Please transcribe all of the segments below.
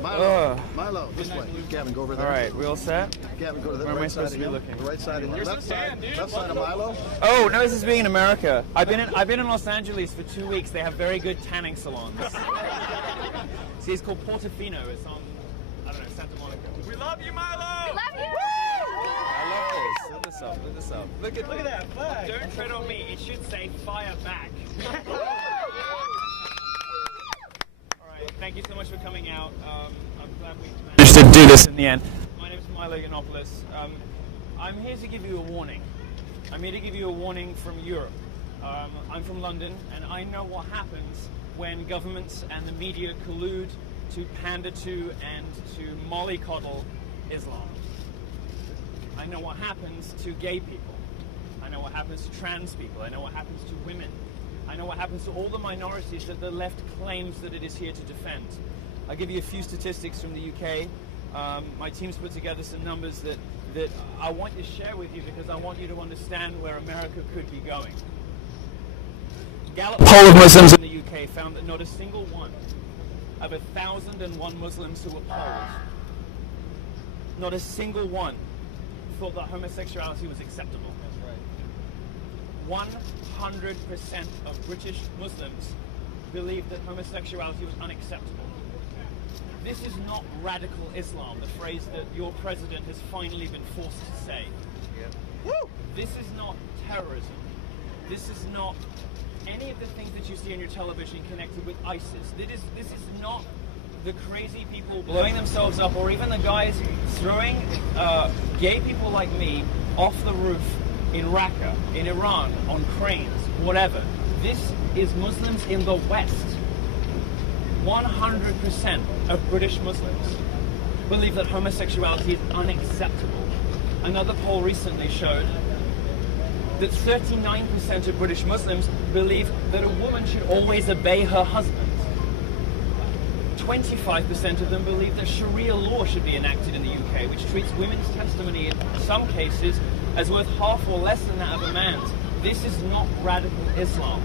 Milo, this way. Gavin, go over there. All right, we all set? Gavin, go to the Where am I right side supposed to be again. looking? The right side again. Left side of Milo. Oh, no, this is being in America. I've been in Los Angeles for 2 weeks. They have very good tanning salons. See, it's called Portofino. It's on, I don't know, Santa Monica. We love you, Milo! We love you! I love this. Look this up. Look this up. Look at that flag. Don't tread on me. It should say fire back. Thank you so much for coming out. I'm glad we managed to do this in the end. My name is Milo. I'm here to give you a warning. I'm here to give you a warning from Europe. I'm from London, and I know what happens when governments and the media collude to pander to and to mollycoddle Islam. I know what happens to gay people. I know what happens to trans people. I know what happens to women. I know what happens to all the minorities that the left claims that it is here to defend. I'll give you a few statistics from the UK. My team's put together some numbers that I want to share with you because I want you to understand where America could be going. Gallup poll of Muslims in the UK found that not a single one of 1,001 Muslims who were polled, not a single one thought that homosexuality was acceptable. That's right. 100% of British Muslims believed that homosexuality was unacceptable. This is not radical Islam, the phrase that your president has finally been forced to say. Yeah. This is not terrorism. This is not any of the things that you see on your television connected with ISIS. This is not the crazy people blowing themselves up, or even the guys throwing gay people like me off the roof in Raqqa, in Iran, on cranes, whatever. This is Muslims in the West. 100% of British Muslims believe that homosexuality is unacceptable. Another poll recently showed that 39% of British Muslims believe that a woman should always obey her husband. 25% of them believe that Sharia law should be enacted in the UK, which treats women's testimony in some cases as worth half or less than that of a man's. This is not radical Islam.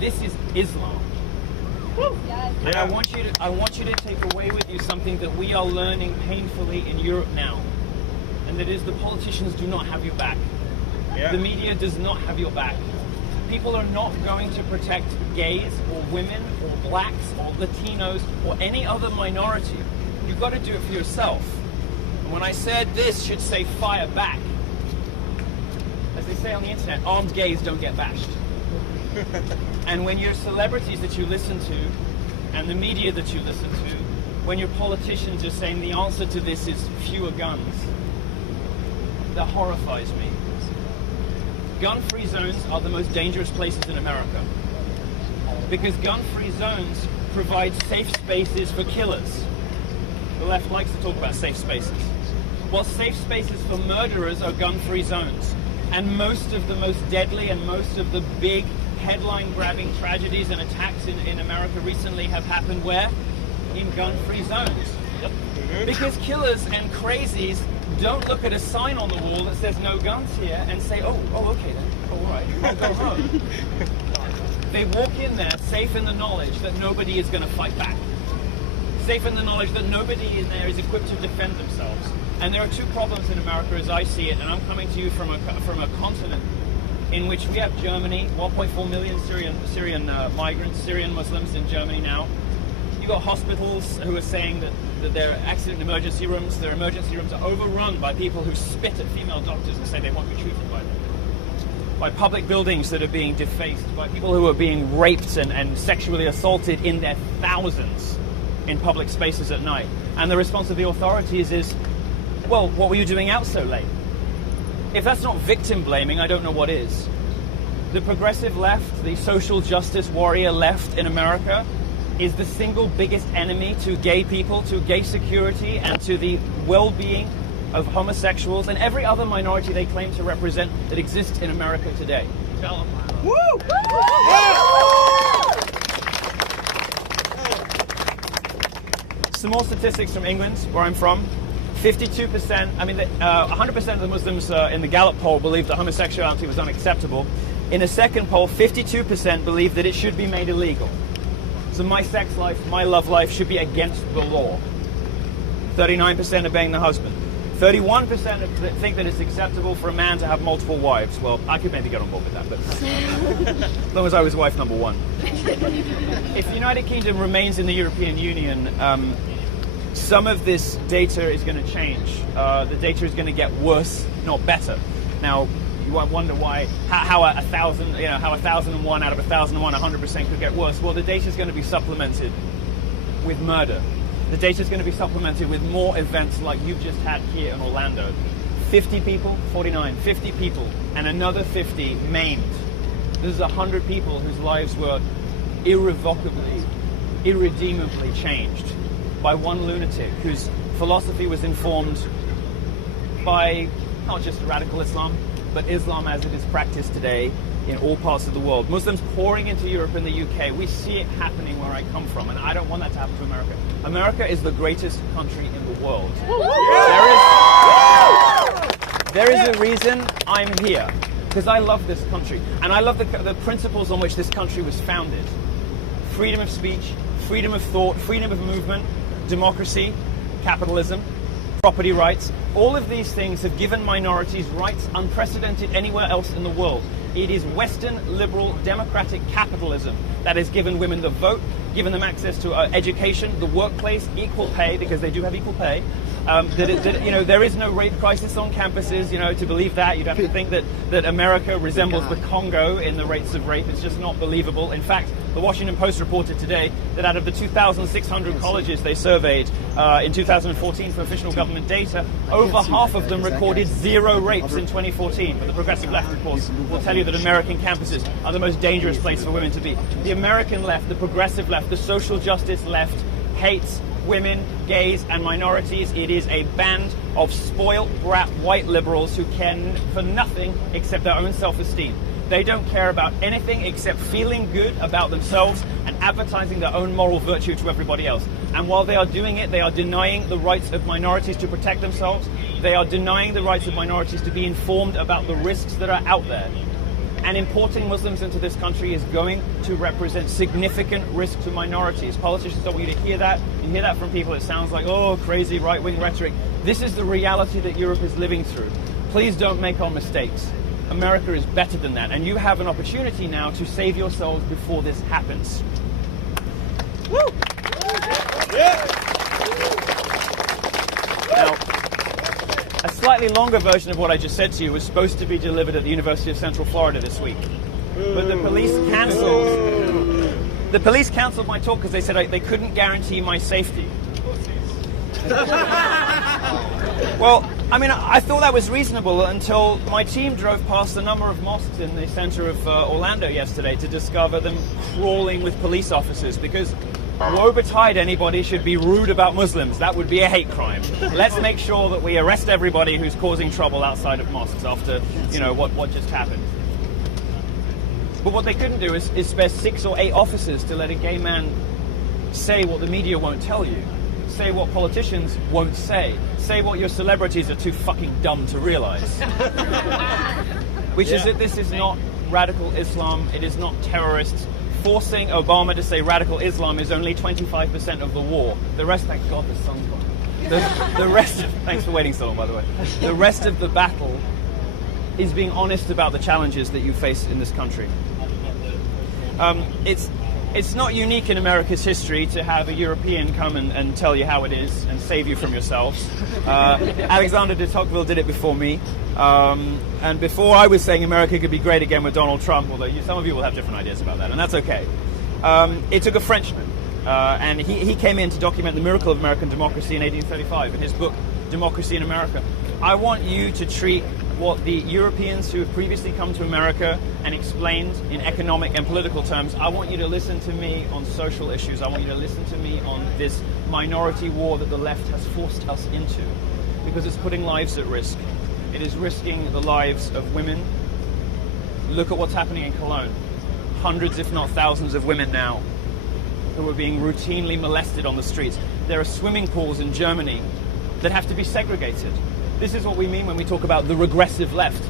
This is Islam. Yes. And I want you to take away with you something that we are learning painfully in Europe now. And that is the politicians do not have your back. Yeah. The media does not have your back. People are not going to protect gays or women or blacks or Latinos or any other minority. You've got to do it for yourself. And when I said this should say fire back, as they say on the internet, armed gays don't get bashed. And when your celebrities that you listen to and the media that you listen to, when your politicians are saying the answer to this is fewer guns, that horrifies me. Gun-free zones are the most dangerous places in America because gun-free zones provide safe spaces for killers. The left likes to talk about safe spaces. Well, safe spaces for murderers are gun-free zones. And most of the most deadly and most of the big headline-grabbing tragedies and attacks in America recently have happened where? In gun-free zones. Yep. Because killers and crazies don't look at a sign on the wall that says no guns here and say, oh, okay then, all right, I'll go home. They walk in there safe in the knowledge that nobody is going to fight back. Safe in the knowledge that nobody in there is equipped to defend themselves. And there are two problems in America as I see it, and I'm coming to you from a continent in which we have Germany, 1.4 million Syrian migrants, Syrian Muslims in Germany now. You've got hospitals who are saying that their accident emergency rooms, their emergency rooms are overrun by people who spit at female doctors and say they won't be treated by them. By public buildings that are being defaced, by people who are being raped and sexually assaulted in their thousands in public spaces at night. And the response of the authorities is, well, what were you doing out so late? If that's not victim blaming, I don't know what is. The progressive left, the social justice warrior left in America, is the single biggest enemy to gay people, to gay security, and to the well-being of homosexuals and every other minority they claim to represent that exists in America today. Tell them, Milo. Woo! Some more statistics from England, where I'm from. 52%, 100% of the Muslims in the Gallup poll believed that homosexuality was unacceptable. In a second poll, 52% believed that it should be made illegal. So my sex life, my love life should be against the law. 39% are banging the husband. 31% think that it's acceptable for a man to have multiple wives. Well, I could maybe get on board with that, but as long as I was wife number one. If the United Kingdom remains in the European Union, some of this data is going to change. The data is going to get worse, not better. Now, you might wonder why, how 1,001 out of 1,001, 100% could get worse. Well, the data is going to be supplemented with murder. The data is going to be supplemented with more events like you've just had here in Orlando. 50 people, 49, 50 people, and another 50 maimed. This is 100 people whose lives were irrevocably, irredeemably changed by one lunatic whose philosophy was informed by not just radical Islam, but Islam as it is practiced today in all parts of the world. Muslims pouring into Europe and the UK. We see it happening where I come from, and I don't want that to happen to America. America is the greatest country in the world. There is a reason I'm here, because I love this country, and I love the principles on which this country was founded. Freedom of speech, freedom of thought, freedom of movement, democracy, capitalism, property rights. All of these things have given minorities rights unprecedented anywhere else in the world. It is Western liberal democratic capitalism that has given women the vote, given them access to education, the workplace, equal pay, because they do have equal pay. There is no rape crisis on campuses. To believe that, you'd have to think that America resembles the Congo in the rates of rape. It's just not believable. In fact, the Washington Post reported today that out of the 2,600 colleges they surveyed in 2014 for official government data, over half of them recorded 0 rapes in 2014. But the progressive left, of course, will tell you that American campuses are the most dangerous place for women to be. The American left, the progressive left, the social justice left hates women, gays, and minorities. It is a band of spoiled brat white liberals who care for nothing except their own self-esteem. They don't care about anything except feeling good about themselves and advertising their own moral virtue to everybody else. And while they are doing it, they are denying the rights of minorities to protect themselves. They are denying the rights of minorities to be informed about the risks that are out there. And importing Muslims into this country is going to represent significant risk to minorities. Politicians don't want you to hear that. You hear that from people, it sounds like, oh, crazy right-wing rhetoric. This is the reality that Europe is living through. Please don't make our mistakes. America is better than that, and you have an opportunity now to save yourselves before this happens. Woo! Yeah. Now, a slightly longer version of what I just said to you was supposed to be delivered at the University of Central Florida this week, but the police cancelled my talk because they said they couldn't guarantee my safety. Well, I mean, I thought that was reasonable until my team drove past a number of mosques in the center of Orlando yesterday to discover them crawling with police officers, because woe betide anybody should be rude about Muslims. That would be a hate crime. Let's make sure that we arrest everybody who's causing trouble outside of mosques after, what just happened. But what they couldn't do is spare 6 or 8 officers to let a gay man say what the media won't tell you. Say what politicians won't say. Say what your celebrities are too fucking dumb to realize. Which is that this is not radical Islam. It is not terrorists. Forcing Obama to say radical Islam is only 25% of the war. The rest, thank God, the sun's gone. The rest, thanks for waiting so long, by the way. The rest of the battle is being honest about the challenges that you face in this country. It's not unique in America's history to have a European come and tell you how it is and save you from yourselves. Alexander de Tocqueville did it before me. And before I was saying America could be great again with Donald Trump, although some of you will have different ideas about that, and that's okay. It took a Frenchman, and he came in to document the miracle of American democracy in 1835 in his book, Democracy in America. I want you to treat what the Europeans who have previously come to America and explained in economic and political terms, I want you to listen to me on social issues. I want you to listen to me on this minority war that the left has forced us into, because it's putting lives at risk. It is risking the lives of women. Look at what's happening in Cologne. Hundreds, if not thousands, of women now who are being routinely molested on the streets. There are swimming pools in Germany that have to be segregated. This is what we mean when we talk about the regressive left.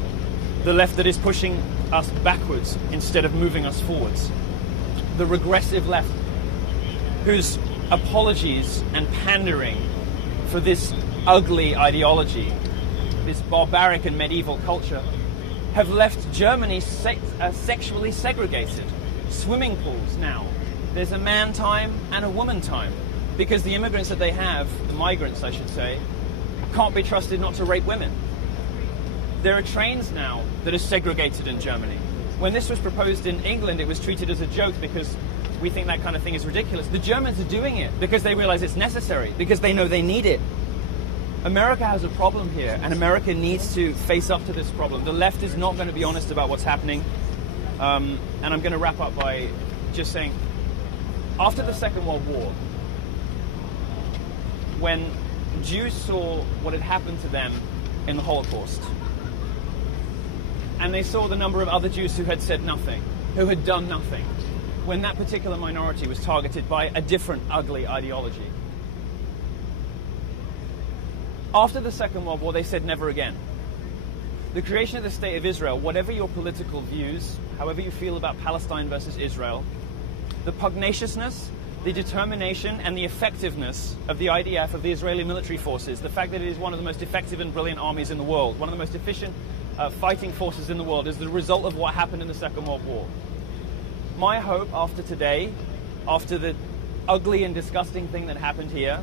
The left that is pushing us backwards instead of moving us forwards. The regressive left whose apologies and pandering for this ugly ideology, this barbaric and medieval culture, have left Germany sexually segregated. Swimming pools now. There's a man time and a woman time, because the immigrants that they have, the migrants I should say, can't be trusted not to rape women. There are trains now that are segregated in Germany. When this was proposed in England, it was treated as a joke because we think that kind of thing is ridiculous. The Germans are doing it because they realize it's necessary, because they know they need it. America has a problem here, and America needs to face up to this problem. The left is not going to be honest about what's happening. And I'm going to wrap up by just saying, after the Second World War, when Jews saw what had happened to them in the Holocaust, and they saw the number of other Jews who had said nothing, who had done nothing, when that particular minority was targeted by a different ugly ideology. After the Second World War, they said never again. The creation of the State of Israel, whatever your political views, however you feel about Palestine versus Israel, the pugnaciousness, the determination and the effectiveness of the IDF, of the Israeli military forces, the fact that it is one of the most effective and brilliant armies in the world, one of the most efficient fighting forces in the world, is the result of what happened in the Second World War. My hope after today, after the ugly and disgusting thing that happened here,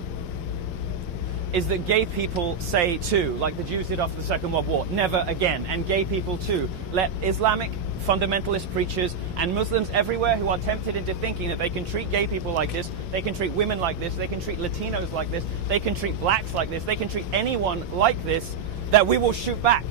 is that gay people say too, like the Jews did after the Second World War, never again. And gay people too. Let Islamic fundamentalist preachers and Muslims everywhere who are tempted into thinking that they can treat gay people like this, they can treat women like this, they can treat Latinos like this, they can treat blacks like this, they can treat anyone like this, that we will shoot back.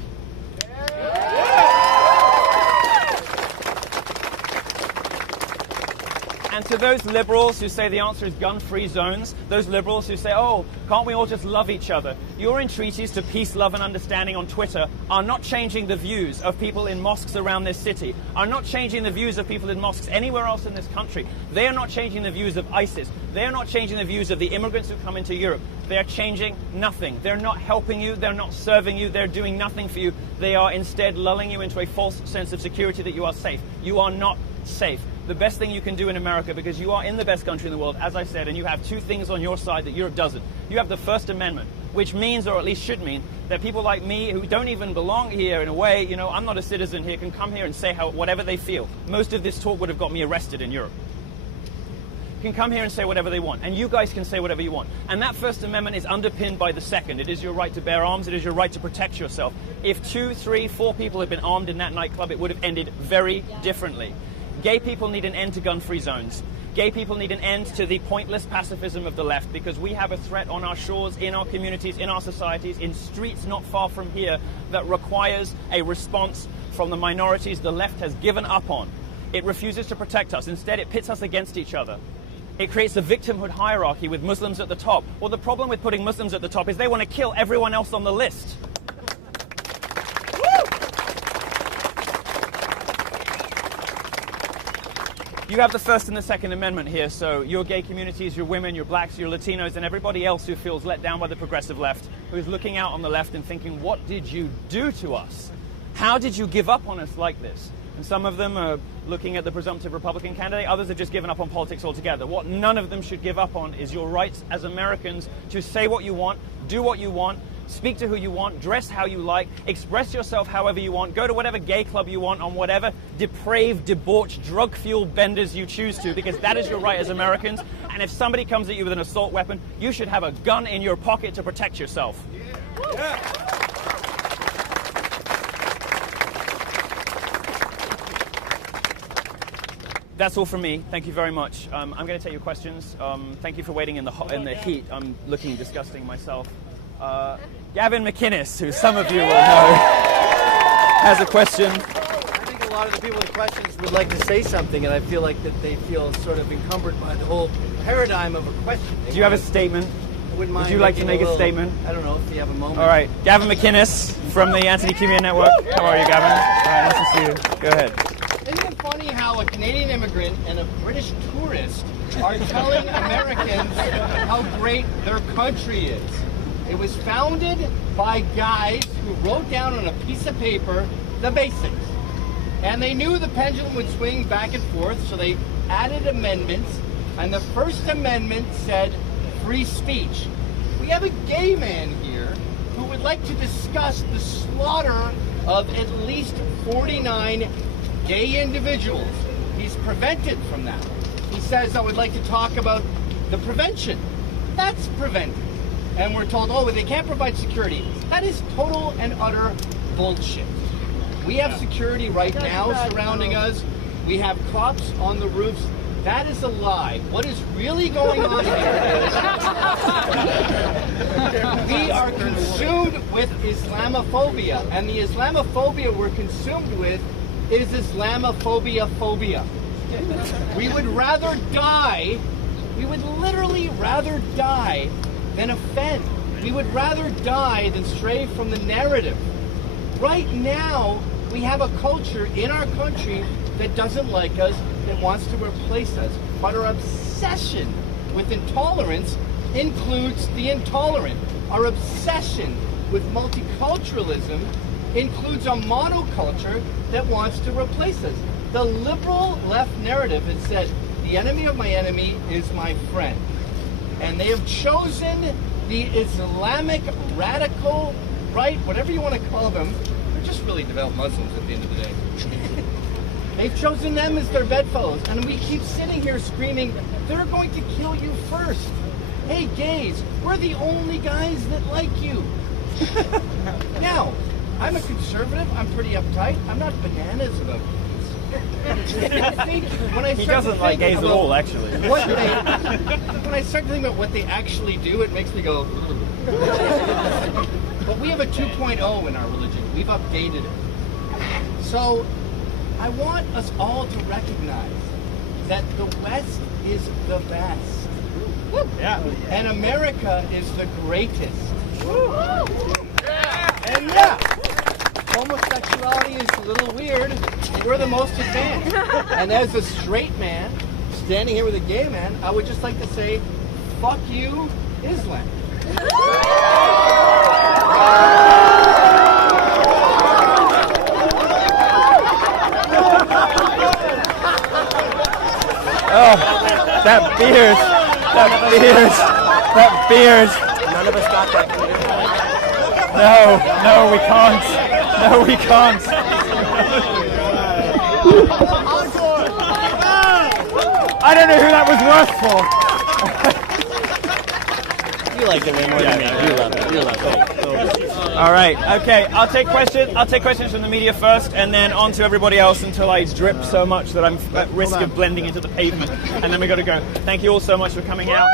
And to those liberals who say the answer is gun-free zones, those liberals who say, oh, can't we all just love each other? Your entreaties to peace, love and understanding on Twitter are not changing the views of people in mosques around this city, are not changing the views of people in mosques anywhere else in this country. They are not changing the views of ISIS. They are not changing the views of the immigrants who come into Europe. They are changing nothing. They're not helping you. They're not serving you. They're doing nothing for you. They are instead lulling you into a false sense of security that you are safe. You are not safe. The best thing you can do in America, because you are in the best country in the world, as I said, and you have two things on your side that Europe doesn't. You have the First Amendment, which means, or at least should mean, that people like me who don't even belong here in a way, you know, I'm not a citizen here, can come here and say whatever they feel. Most of this talk would have got me arrested in Europe. Can come here and say whatever they want, and you guys can say whatever you want. And that First Amendment is underpinned by the Second. It is your right to bear arms. It is your right to protect yourself. If 2, 3, 4 people had been armed in that nightclub, it would have ended very differently. Gay people need an end to gun-free zones. Gay people need an end to the pointless pacifism of the left, because we have a threat on our shores, in our communities, in our societies, in streets not far from here that requires a response from the minorities the left has given up on. It refuses to protect us. Instead, it pits us against each other. It creates a victimhood hierarchy with Muslims at the top. Well, the problem with putting Muslims at the top is they want to kill everyone else on the list. You have the First and the Second Amendment here, so your gay communities, your women, your blacks, your Latinos, and everybody else who feels let down by the progressive left, who is looking out on the left and thinking, what did you do to us? How did you give up on us like this? And some of them are looking at the presumptive Republican candidate, others have just given up on politics altogether. What none of them should give up on is your rights as Americans to say what you want, do what you want, speak to who you want, dress how you like, express yourself however you want, go to whatever gay club you want on whatever depraved, debauched, drug-fueled benders you choose to, because that is your right as Americans. And if somebody comes at you with an assault weapon, you should have a gun in your pocket to protect yourself. That's all from me. Thank you very much. I'm going to take your questions. Thank you for waiting in the heat. I'm looking disgusting myself. Gavin McInnes, who some of you will know, has a question. I think a lot of the people with questions would like to say something, and I feel like that they feel sort of encumbered by the whole paradigm of a question. Do you have a statement? Would you like to make a statement? I don't know if you have a moment. All right. Gavin McInnes from the Anthony Cumia Network. How are you, Gavin? All right, nice to see you. Go ahead. Isn't it funny how a Canadian immigrant and a British tourist are telling Americans how great their country is? It was founded by guys who wrote down on a piece of paper the basics. And they knew the pendulum would swing back and forth, so they added amendments And the First Amendment said free speech. We have a gay man here who would like to discuss the slaughter of at least 49 gay individuals. He's prevented from that. He says, I would like to talk about the prevention. That's prevented. And we're told, oh, they can't provide security. That is total and utter bullshit. We have security right now surrounding us. We have cops on the roofs. That is a lie. What is really going on here is we are consumed with Islamophobia. And the Islamophobia we're consumed with is Islamophobia phobia. We would rather die, we would literally rather die than offend. We would rather die than stray from the narrative. Right now, we have a culture in our country that doesn't like us, that wants to replace us. But our obsession with intolerance includes the intolerant. Our obsession with multiculturalism includes a monoculture that wants to replace us. The liberal left narrative has said, the enemy of my enemy is my friend. And they have chosen the Islamic radical right, whatever you want to call them. They're just really devout Muslims at the end of the day. They've chosen them as their bedfellows. And we keep sitting here screaming, they're going to kill you first. Hey, gays, we're the only guys that like you. Now, I'm a conservative. I'm pretty uptight. I'm not bananas about gays. He doesn't like gays at all, actually. When I start to think about what they actually do, it makes me go. But we have a 2.0 in our religion. We've updated it. So I want us all to recognize that the West is the best. Yeah. And America is the greatest. And yeah, homosexuality is a little weird. We're the most advanced. And as a straight man, standing here with a gay man, I would just like to say, fuck you, Islam. Oh, that beard. That beard. None of us got that. No, we can't. No, we can't. I don't know who that was worth for. You like it way more than me. You love it. You love it. All right. Okay. I'll take questions from the media first, and then on to everybody else until I drip so much that I'm at risk of blending into the pavement. And then we got to go. Thank you all so much for coming out.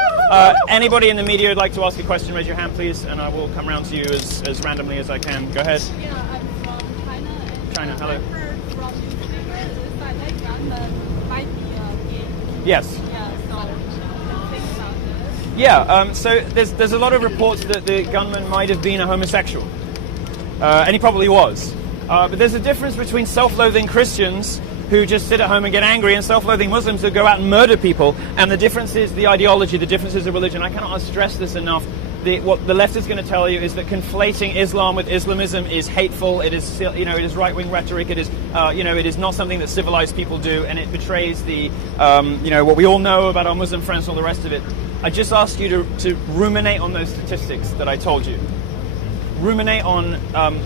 Anybody in the media who'd like to ask a question, raise your hand, please, and I will come around to you as randomly as I can. Go ahead. Yeah, I'm from China. And China. Hello. I heard from newspapers that like gunmen might be gay. Yes. Yeah. So think about this. Yeah, so there's a lot of reports that the gunman might have been a homosexual, and he probably was. But there's a difference between self-loathing Christians who just sit at home and get angry and self-loathing Muslims who go out and murder people. And the difference is the ideology, the difference is the religion. I cannot stress this enough. What the left is going to tell you is that conflating Islam with Islamism is hateful. It is, it is right-wing rhetoric. It is, it is not something that civilized people do, and it betrays the, what we all know about our Muslim friends and all the rest of it. I just ask you to ruminate on those statistics that I told you. Ruminate on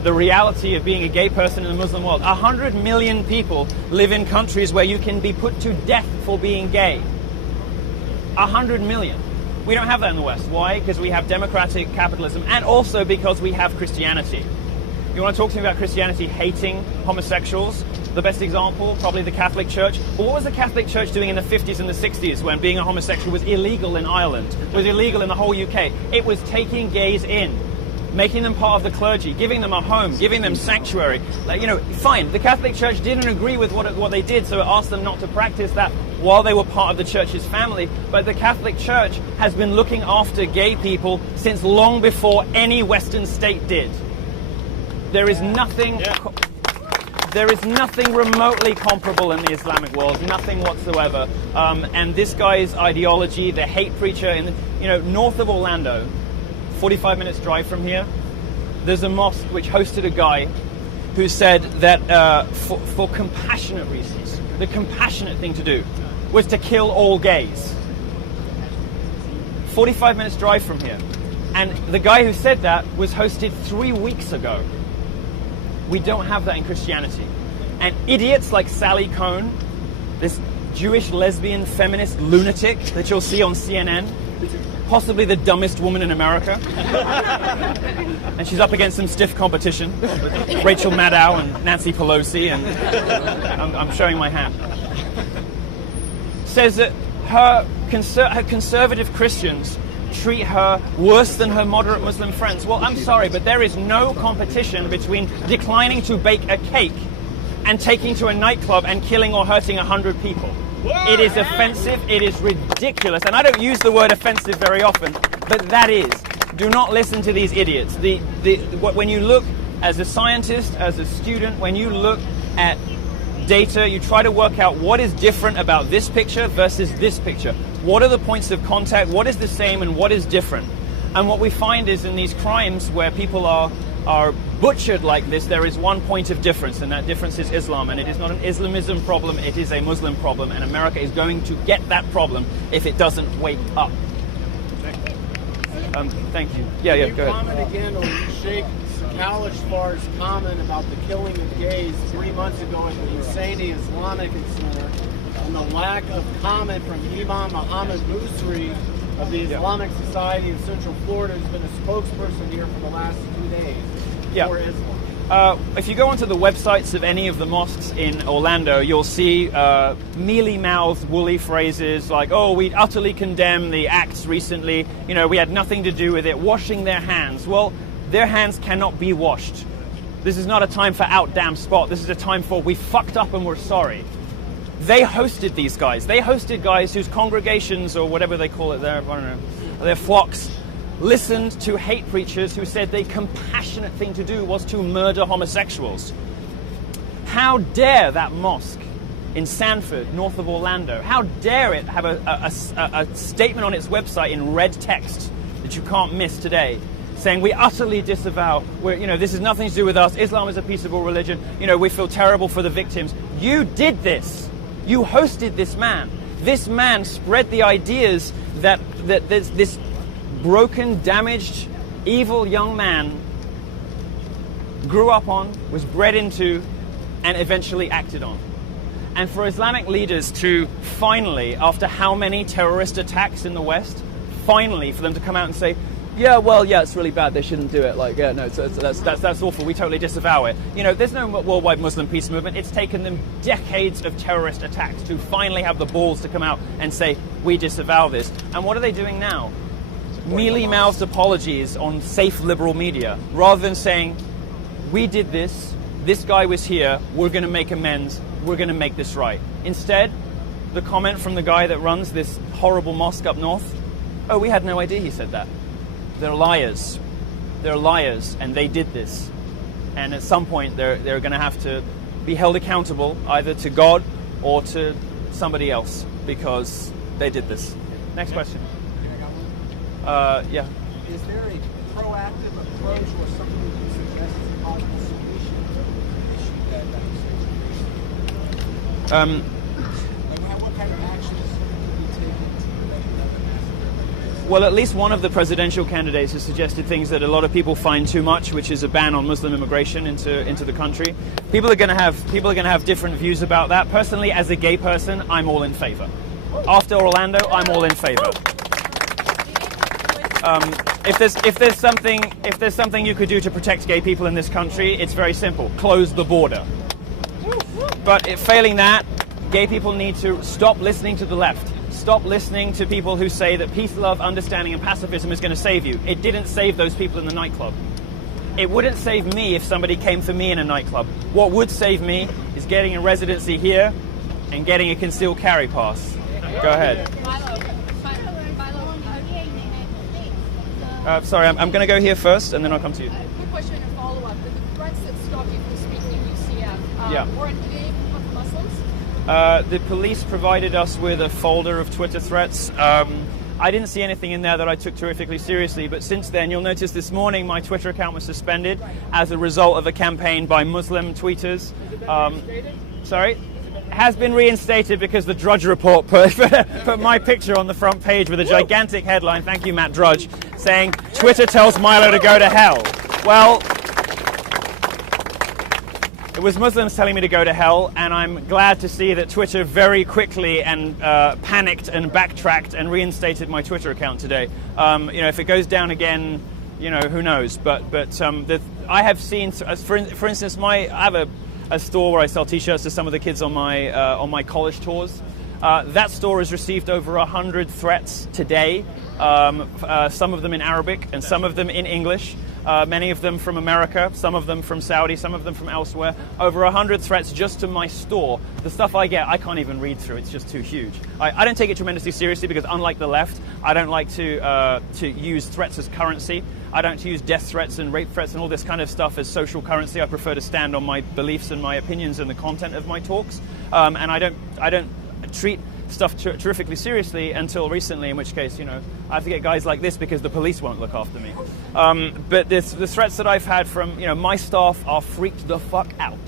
the reality of being a gay person in the Muslim world. 100 million people live in countries where you can be put to death for being gay. 100 million. We don't have that in the West. Why? Because we have democratic capitalism, and also because we have Christianity. You want to talk to me about Christianity hating homosexuals? The best example, probably the Catholic Church. But what was the Catholic Church doing in the 50s and the 60s when being a homosexual was illegal in Ireland, was illegal in the whole UK? It was taking gays in, making them part of the clergy, giving them a home, giving them sanctuary. Fine, the Catholic Church didn't agree with what they did, so it asked them not to practice that while they were part of the church's family. But the Catholic Church has been looking after gay people since long before any Western state did. There is nothing remotely comparable in the Islamic world, nothing whatsoever. And this guy's ideology, the hate preacher in north of Orlando, 45 minutes drive from here, there's a mosque which hosted a guy who said that for compassionate reasons, the compassionate thing to do was to kill all gays. 45 minutes drive from here. And the guy who said that was hosted 3 weeks ago. We don't have that in Christianity. And idiots like Sally Cohn, this Jewish lesbian feminist lunatic that you'll see on CNN, possibly the dumbest woman in America. And she's up against some stiff competition. Rachel Maddow and Nancy Pelosi, and I'm showing my hand. Says that her conservative Christians treat her worse than her moderate Muslim friends. Well, I'm sorry, but there is no competition between declining to bake a cake and taking to a nightclub and killing or hurting 100 people. It is offensive, it is ridiculous, and I don't use the word offensive very often, but that is. Do not listen to these idiots. When you look as a scientist, as a student, when you look at data, you try to work out what is different about this picture versus this picture. What are the points of contact? What is the same and what is different? And what we find is in these crimes where people are butchered like this, there is one point of difference, and that difference is Islam. And it is not an Islamism problem, it is a Muslim problem. And America is going to get that problem if it doesn't wake up. Thank you. Yeah, Can you go ahead. comment again on Sheikh Kalishfar's comment about the killing of gays 3 months ago at the Husseini Islamic Center, and the lack of comment from Imam Muhammad Busri of the Islamic Society of Central Florida, who's been a spokesperson here for the last 2 days for Islam? If you go onto the websites of any of the mosques in Orlando, you'll see mealy-mouthed, woolly phrases like, oh, we utterly condemn the acts recently, you know, we had nothing to do with it, washing their hands. Well, their hands cannot be washed. This is not a time for out damn spot. This is a time for we fucked up and we're sorry. They hosted these guys. They hosted guys whose congregations, or whatever they call it there, I don't know, their flocks, listened to hate preachers who said the compassionate thing to do was to murder homosexuals. How dare that mosque in Sanford, north of Orlando, how dare it have a statement on its website in red text that you can't miss today, saying we utterly disavow, this has nothing to do with us, Islam is a peaceable religion, we feel terrible for the victims. You did this. You hosted this man. This man spread the ideas that this broken, damaged, evil young man grew up on, was bred into, and eventually acted on. And for Islamic leaders to finally, after how many terrorist attacks in the West, finally for them to come out and say, it's really bad, they shouldn't do it. That's awful, we totally disavow it. There's no worldwide Muslim peace movement. It's taken them decades of terrorist attacks to finally have the balls to come out and say, we disavow this. And what are they doing now? Mealy-mouthed apologies on safe liberal media, rather than saying, we did this guy was here, we're going to make amends, we're going to make this right. Instead, the comment from the guy that runs this horrible mosque up north, oh, we had no idea he said that. They're liars. They're liars, and they did this. And at some point, they're going to have to be held accountable either to God or to somebody else because they did this. Next question. Yeah. Is there a proactive approach or something you can suggest as a possible solution to the issue that you what kind of actions can be taken to prevent another massacre? Well, at least one of the presidential candidates has suggested things that a lot of people find too much, which is a ban on Muslim immigration into the country. People are going to have different views about that. Personally, as a gay person, I'm all in favor. After Orlando, I'm all in favor. If there's something you could do to protect gay people in this country, it's very simple: close the border. But failing that, gay people need to stop listening to the left. Stop listening to people who say that peace, love, understanding, and pacifism is going to save you. It didn't save those people in the nightclub. It wouldn't save me if somebody came for me in a nightclub. What would save me is getting a residency here and getting a concealed carry pass. Go ahead. Sorry, I'm going to go here first, and then I'll come to you. Quick question and follow-up. The threats that stopped you from speaking in UCF, weren't they Muslims? The police provided us with a folder of Twitter threats. I didn't see anything in there that I took terrifically seriously, but since then, you'll notice this morning my Twitter account was suspended as a result of a campaign by Muslim tweeters. Sorry? has been reinstated because the Drudge Report put my picture on the front page with a gigantic headline, thank you Matt Drudge, saying, Twitter tells Milo to go to hell. Well, it was Muslims telling me to go to hell, and I'm glad to see that Twitter very quickly and panicked and backtracked and reinstated my Twitter account today. If it goes down again, who knows? But I have seen, for instance, I have a store where I sell T-shirts to some of the kids on my college tours. That store has received over 100 threats today. Some of them in Arabic and some of them in English. Many of them from America, some of them from Saudi, some of them from elsewhere. Over 100 threats just to my store. The stuff I get, I can't even read through. It's just too huge. I don't take it tremendously seriously because, unlike the left, I don't like to use threats as currency. I don't use death threats and rape threats and all this kind of stuff as social currency. I prefer to stand on my beliefs and my opinions and the content of my talks. And I don't treat stuff terrifically seriously until recently, in which case, I have to get guys like this because the police won't look after me. But the threats that I've had from, my staff are freaked the fuck out.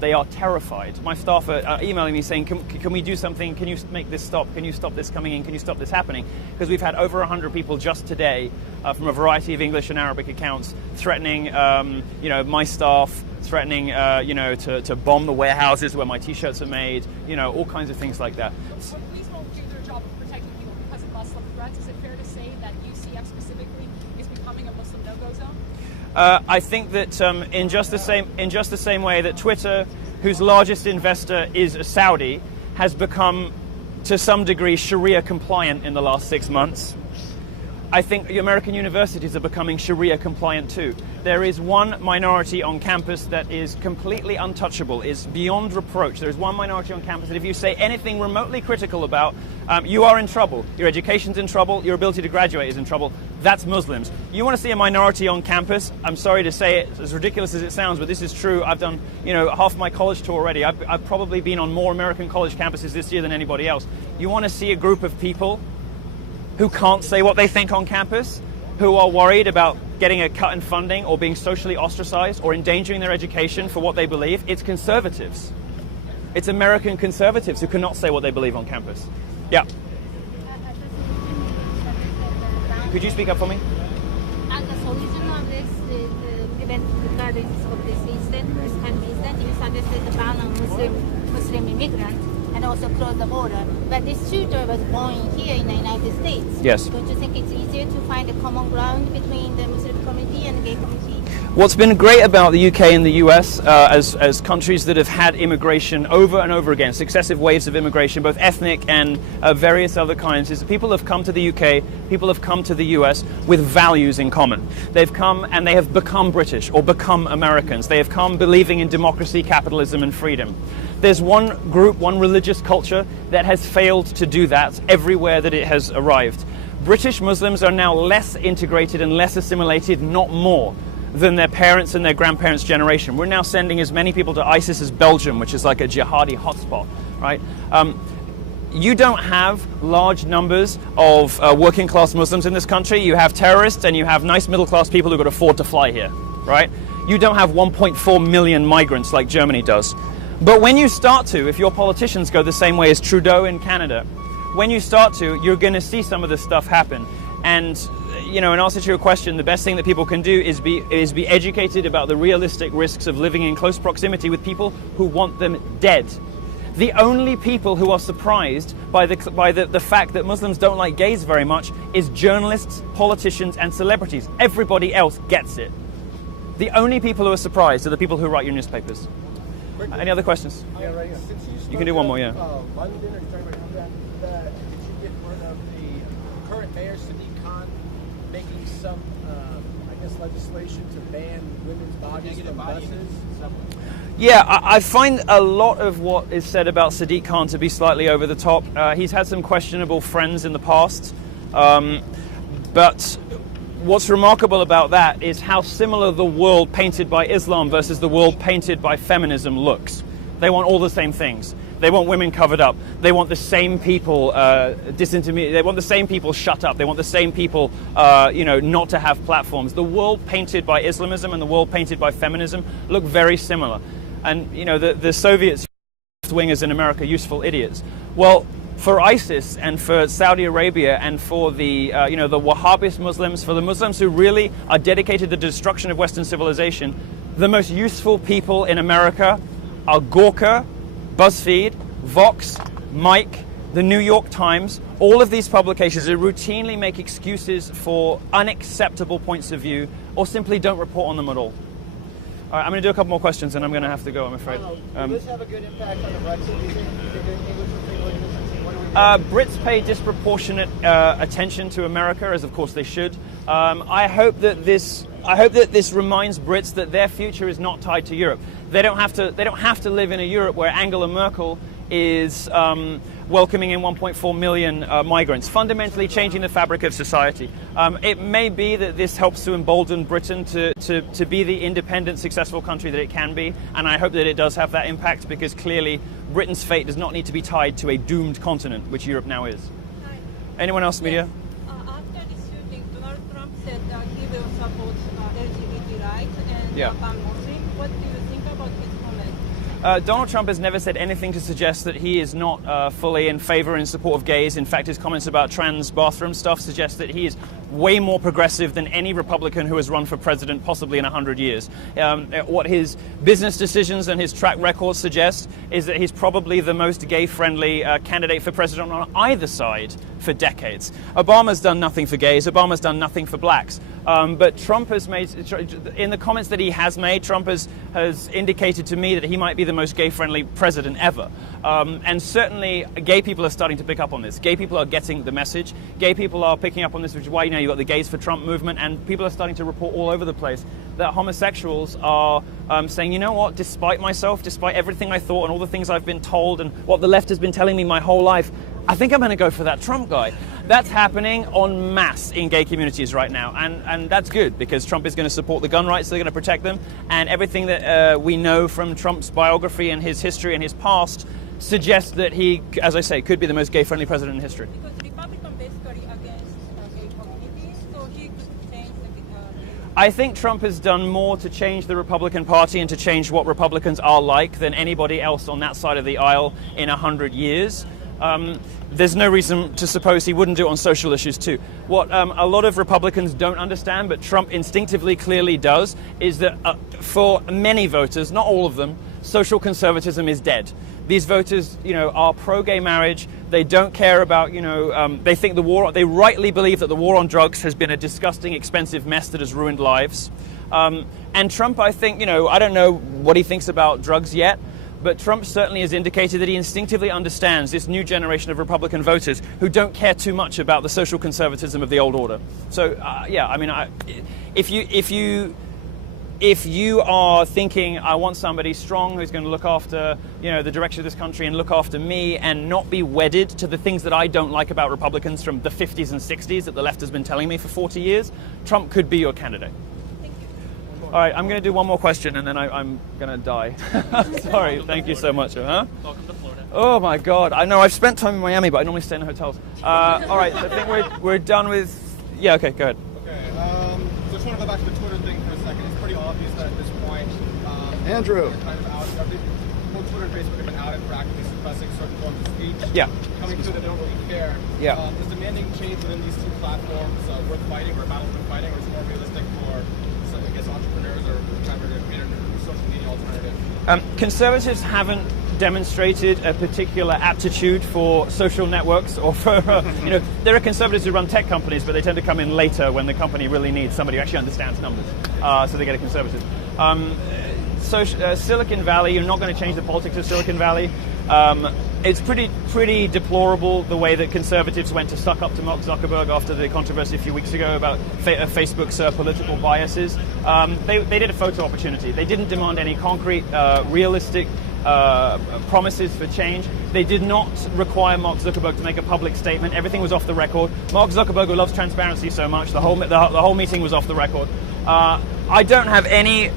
They are terrified. My staff are emailing me saying, can we do something? Can you make this stop? Can you stop this coming in? Can you stop this happening? Because we've had over 100 people just today from a variety of English and Arabic accounts threatening, my staff, threatening, to bomb the warehouses where my T-shirts are made, all kinds of things like that. So police won't do their job of protecting people because of Muslim threats. Is it fair to say that UCF specifically is becoming a Muslim no-go zone? I think that in just the same way that Twitter, whose largest investor is Saudi, has become to some degree Sharia compliant in the last 6 months, I think the American universities are becoming Sharia compliant too. There is one minority on campus that is completely untouchable, is beyond reproach. There is one minority on campus that if you say anything remotely critical about, you are in trouble. Your education's in trouble, your ability to graduate is in trouble. That's Muslims. You want to see a minority on campus, I'm sorry to say it, as ridiculous as it sounds, but this is true. I've done, half my college tour already. I've probably been on more American college campuses this year than anybody else. You want to see a group of people who can't say what they think on campus, who are worried about getting a cut in funding or being socially ostracized or endangering their education for what they believe. It's conservatives. It's American conservatives who cannot say what they believe on campus. Yeah. Could you speak up for me? And the solution of this, regardless of this incident, you suggested the ban on Muslim immigrants and also close the border. But this shooter was born here in the United States. Yes. Don't you think it's easier to find a common ground between the Muslim community and the gay community? What's been great about the UK and the US as countries that have had immigration over and over again, successive waves of immigration, both ethnic and various other kinds, is that people have come to the UK, people have come to the US with values in common. They've come and they have become British or become Americans. They have come believing in democracy, capitalism and freedom. There's one group, one religious culture that has failed to do that everywhere that it has arrived. British Muslims are now less integrated and less assimilated, not more, than their parents and their grandparents' generation. We're now sending as many people to ISIS as Belgium, which is like a jihadi hotspot, right? You don't have large numbers of working class Muslims in this country. You have terrorists and you have nice middle class people who could afford to fly here, right? You don't have 1.4 million migrants like Germany does. But when you start to, if your politicians go the same way as Trudeau in Canada, when you start to, you're going to see some of this stuff happen. And, in answer to your question, the best thing that people can do is be educated about the realistic risks of living in close proximity with people who want them dead. The only people who are surprised by the fact that Muslims don't like gays very much is journalists, politicians, and celebrities. Everybody else gets it. The only people who are surprised are the people who write your newspapers. Any other questions? Yeah, right here. You can do one more, yeah. London, are you talking about did you get rid of the current mayor, Sadiq Khan, making some, legislation to ban women's bodies from buses? Yeah, I find a lot of what is said about Sadiq Khan to be slightly over the top. He's had some questionable friends in the past, but what's remarkable about that is how similar the world painted by Islam versus the world painted by feminism looks. They want all the same things. They want women covered up. They want the same people disintermediated. They want the same people shut up. They want the same people, not to have platforms. The world painted by Islamism and the world painted by feminism look very similar. And, the Soviets left-wingers in America useful idiots. Well, for ISIS and for Saudi Arabia and for the the Wahhabist Muslims, for the Muslims who really are dedicated to the destruction of Western civilization, the most useful people in America are Gawker, BuzzFeed, Vox, Mike, the New York Times. All of these publications that routinely make excuses for unacceptable points of view or simply don't report on them at all. All right, I'm going to do a couple more questions and I'm going to have to go, I'm afraid. Will this have a good impact on the Brexit? Do you think English will take away this? Brits pay disproportionate attention to America, as of course they should. I hope that this reminds Brits that their future is not tied to Europe. They don't have to live in a Europe where Angela Merkel is welcoming in 1.4 million migrants, fundamentally changing the fabric of society. It may be that this helps to embolden Britain to be the independent, successful country that it can be, and I hope that it does have that impact, because clearly Britain's fate does not need to be tied to a doomed continent, which Europe now is. Hi. Anyone else, media? After the shooting, Donald Trump said that he will support LGBT rights and ban Muslims. What do you think about his comment? Donald Trump has never said anything to suggest that he is not fully in favor and support of gays. In fact, his comments about trans bathroom stuff suggest that he is way more progressive than any Republican who has run for president possibly in 100 years. What his business decisions and his track record suggest is that he's probably the most gay-friendly candidate for president on either side for decades. Obama's done nothing for gays. Obama's done nothing for blacks. But Trump has made, in the comments that he has made, Trump has indicated to me that he might be the most gay-friendly president ever. And certainly gay people are starting to pick up on this. Gay people are getting the message. Gay people are picking up on this, which is why, you've got the Gays for Trump movement, and people are starting to report all over the place that homosexuals are saying, you know what, despite myself, despite everything I thought and all the things I've been told and what the left has been telling me my whole life, I think I'm going to go for that Trump guy. That's happening en masse in gay communities right now, and that's good, because Trump is going to support the gun rights, they're going to protect them, and everything that we know from Trump's biography and his history and his past suggests that he, as I say, could be the most gay-friendly president in history. Because Republicans basically against gay communities, so he could change the I think Trump has done more to change the Republican Party and to change what Republicans are like than anybody else on that side of the aisle in 100 years. There's no reason to suppose he wouldn't do it on social issues too. What a lot of Republicans don't understand, but Trump instinctively clearly does, is that for many voters, not all of them, social conservatism is dead. These voters, are pro-gay marriage. They don't care about, they think they rightly believe that the war on drugs has been a disgusting, expensive mess that has ruined lives. And Trump, I think, I don't know what he thinks about drugs yet, but Trump certainly has indicated that he instinctively understands this new generation of Republican voters who don't care too much about the social conservatism of the old order. So, if you are thinking, I want somebody strong who's going to look after, the direction of this country and look after me and not be wedded to the things that I don't like about Republicans from the 50s and 60s that the left has been telling me for 40 years, Trump could be your candidate. All right, I'm going to do one more question and then I'm going to die. Sorry, thank you so much. Huh? Welcome to Florida. Oh my God, I know I've spent time in Miami, but I normally stay in hotels. All right, so I think we're done with, yeah, okay, go ahead. Okay, just want to go back to the Twitter thing for a second. It's pretty obvious that at this point, Andrew. kind of out, both Twitter and Facebook have been out and practically suppressing certain forms of speech. Yeah. Coming through that they don't really care. Yeah. Is demanding change within these two platforms worth fighting, or a battle worth fighting, or is it more realistic for, I guess, entrepreneurs or trying to create a social media alternative? Conservatives haven't demonstrated a particular aptitude for social networks or for, there are conservatives who run tech companies, but they tend to come in later when the company really needs somebody who actually understands numbers. So they get a conservative. Silicon Valley, you're not going to change the politics of Silicon Valley. It's pretty deplorable the way that conservatives went to suck up to Mark Zuckerberg after the controversy a few weeks ago about Facebook's political biases. They did a photo opportunity. They didn't demand any concrete, realistic promises for change. They did not require Mark Zuckerberg to make a public statement. Everything was off the record. Mark Zuckerberg, who loves transparency so much, the whole meeting was off the record. I don't have any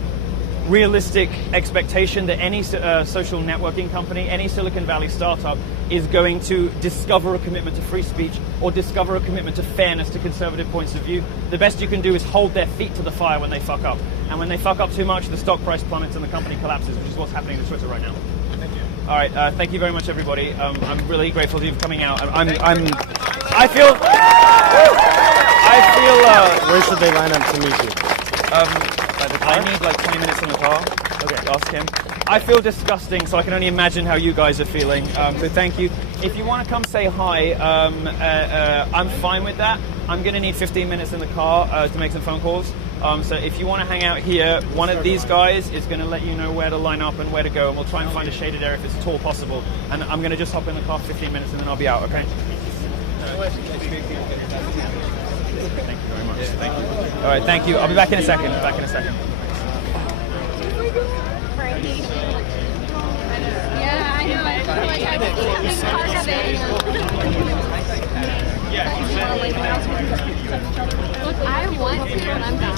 realistic expectation that any social networking company, any Silicon Valley startup is going to discover a commitment to free speech or discover a commitment to fairness to conservative points of view. The best you can do is hold their feet to the fire when they fuck up. And when they fuck up too much, the stock price plummets and the company collapses, which is what's happening to Twitter right now. Thank you. All right. Thank you very much, everybody. I'm really grateful to you for coming out. I feel. Where should they line up to meet you? I need like 20 minutes in the car. Okay, ask him. I feel disgusting, so I can only imagine how you guys are feeling. So thank you. If you want to come say hi, I'm fine with that. I'm going to need 15 minutes in the car to make some phone calls. So if you want to hang out here, one of these guys is going to let you know where to line up and where to go, and we'll try and find a shaded area if it's at all possible. And I'm going to just hop in the car for 15 minutes and then I'll be out, okay? Thank you very much. Thank you. All right, thank you. I'll be back in a second. Yeah, I know. I feel like I want to, but I'm not.